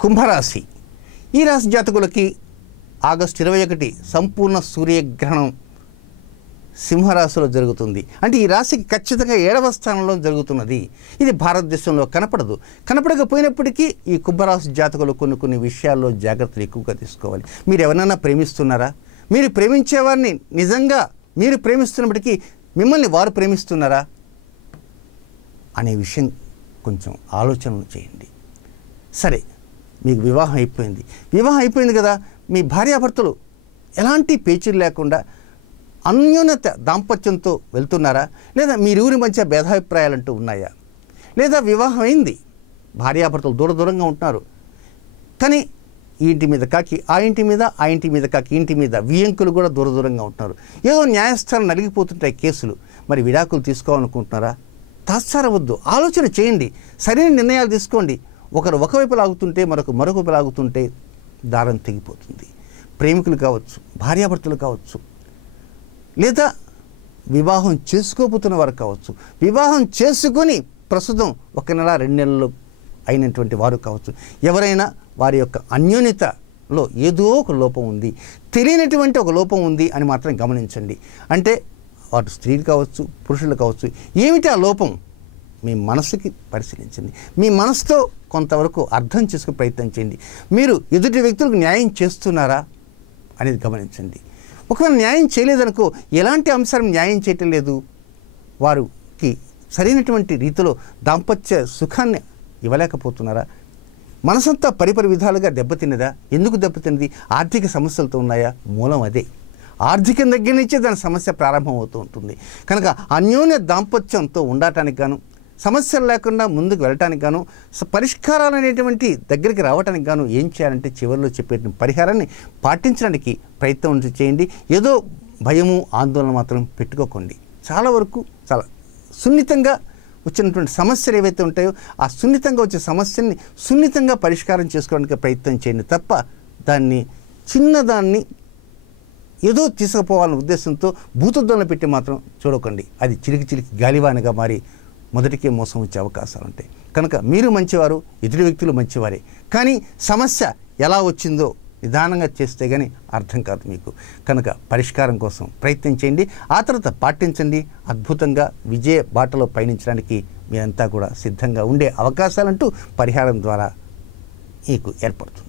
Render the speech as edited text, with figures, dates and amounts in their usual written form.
కుంభరాశి. ఈ రాశి జాతకులకి ఆగస్టు 21 సంపూర్ణ సూర్యగ్రహణం సింహరాశిలో జరుగుతుంది. అంటే ఈ రాశికి ఖచ్చితంగా 7వ స్థానంలో జరుగుతున్నది. ఇది భారతదేశంలో కనపడకపోయినప్పటికీ ఈ కుంభరాశి జాతకులు కొన్ని విషయాల్లో జాగ్రత్తలు ఎక్కువగా తీసుకోవాలి. మీరు ఎవరైనా ప్రేమిస్తున్నారా? మీరు ప్రేమించేవారిని నిజంగా మీరు ప్రేమిస్తున్నప్పటికీ మిమ్మల్ని వారు ప్రేమిస్తున్నారా అనే విషయం కొంచెం ఆలోచనలు చేయండి. సరే, మీకు వివాహం అయిపోయింది కదా, మీ భార్యాభర్తలు ఎలాంటి పేచీలు లేకుండా అన్యోన్యత దాంపత్యంతో వెళ్తున్నారా? లేదా మీరిరువురి మధ్య భేదాభిప్రాయాలంటూ ఉన్నాయా? లేదా వివాహం అయింది, భార్యాభర్తలు దూరంగా ఉంటున్నారు, కానీ ఈ ఇంటి మీద కాకి ఆ ఇంటి మీద, ఆ ఇంటి మీద కాకి ఇంటి మీద, వియంకులు కూడా దూరంగా ఉంటున్నారు. ఏదో న్యాయస్థానం నలిగిపోతుంటాయి కేసులు. మరి విడాకులు తీసుకోవాలనుకుంటున్నారా? తాత్సారవద్దు, ఆలోచన చేయండి, సరైన నిర్ణయాలు తీసుకోండి. ఒకవైపు లాగుతుంటే మరొక లాగుతుంటే దారం తెగిపోతుంది. ప్రేమికులు కావచ్చు, భార్యాభర్తలు కావచ్చు, లేదా వివాహం చేసుకోబోతున్న వారు కావచ్చు, వివాహం చేసుకొని ప్రస్తుతం 1 నెల 2 నెలలు అయినటువంటి వారు కావచ్చు, ఎవరైనా వారి యొక్క అన్యోన్యతలో ఏదో ఒక లోపం ఉంది, తెలియనటువంటి ఒక లోపం ఉంది అని మాత్రం గమనించండి. అంటే వారు స్త్రీలు కావచ్చు, పురుషులు కావచ్చు, ఏమిటి ఆ లోపం? మీ మనసుకి పరిశీలించండి. మీ మనసుతో కొంతవరకు అర్థం చేసుకునే ప్రయత్నం చేయండి. మీరు ఎదుటి వ్యక్తులకు న్యాయం చేస్తున్నారా అనేది గమనించండి. ఒకవేళ న్యాయం చేయలేదనుకో, ఎలాంటి అంశాలను న్యాయం చేయటం లేదు, వారికి సరైనటువంటి రీతిలో దాంపత్య సుఖాన్ని ఇవ్వలేకపోతున్నారా? మనసంతా పరిపరి విధాలుగా దెబ్బతిన్నదా? ఎందుకు దెబ్బతిన్నది? ఆర్థిక సమస్యలతో ఉన్నాయా? మూలం అదే. ఆర్థికం దగ్గర నుంచే దాని సమస్య ప్రారంభమవుతూ ఉంటుంది. కనుక అన్యోన్య దాంపత్యంతో ఉండటానికి గాను, సమస్యలు లేకుండా ముందుకు వెళ్ళటానికి గాను, పరిష్కారాలు అనేటువంటి దగ్గరికి రావడానికి గాను ఏం చేయాలంటే చివరిలో చెప్పే పరిహారాన్ని పాటించడానికి ప్రయత్నం చేయండి. ఏదో భయము ఆందోళన మాత్రం పెట్టుకోకండి. చాలా వరకు చాలా సున్నితంగా వచ్చినటువంటి సమస్యలు ఏవైతే ఉంటాయో ఆ సున్నితంగా వచ్చే సమస్యని సున్నితంగా పరిష్కారం చేసుకోవడానికి ప్రయత్నం చేయండి తప్ప చిన్నదాన్ని ఏదో తీసుకుపోవాలనే ఉద్దేశంతో భూతద్దంలో పెట్టి మాత్రం చూడకండి. అది చిలికి గాలివానగా మారి మొదటికే మోసం వచ్చే అవకాశాలు ఉంటాయి. కనుక మీరు మంచివారు, ఎదుటి వ్యక్తులు మంచివారే, కానీ సమస్య ఎలా వచ్చిందో నిదానంగా చేస్తే కానీ అర్థం కాదు మీకు. కనుక పరిష్కారం కోసం ప్రయత్నం చేయండి, ఆ తర్వాత పాటించండి. అద్భుతంగా విజయ బాటలో పయనించడానికి మీరంతా కూడా సిద్ధంగా ఉండే అవకాశాలంటూ పరిహారం ద్వారా మీకు ఏర్పడుతుంది.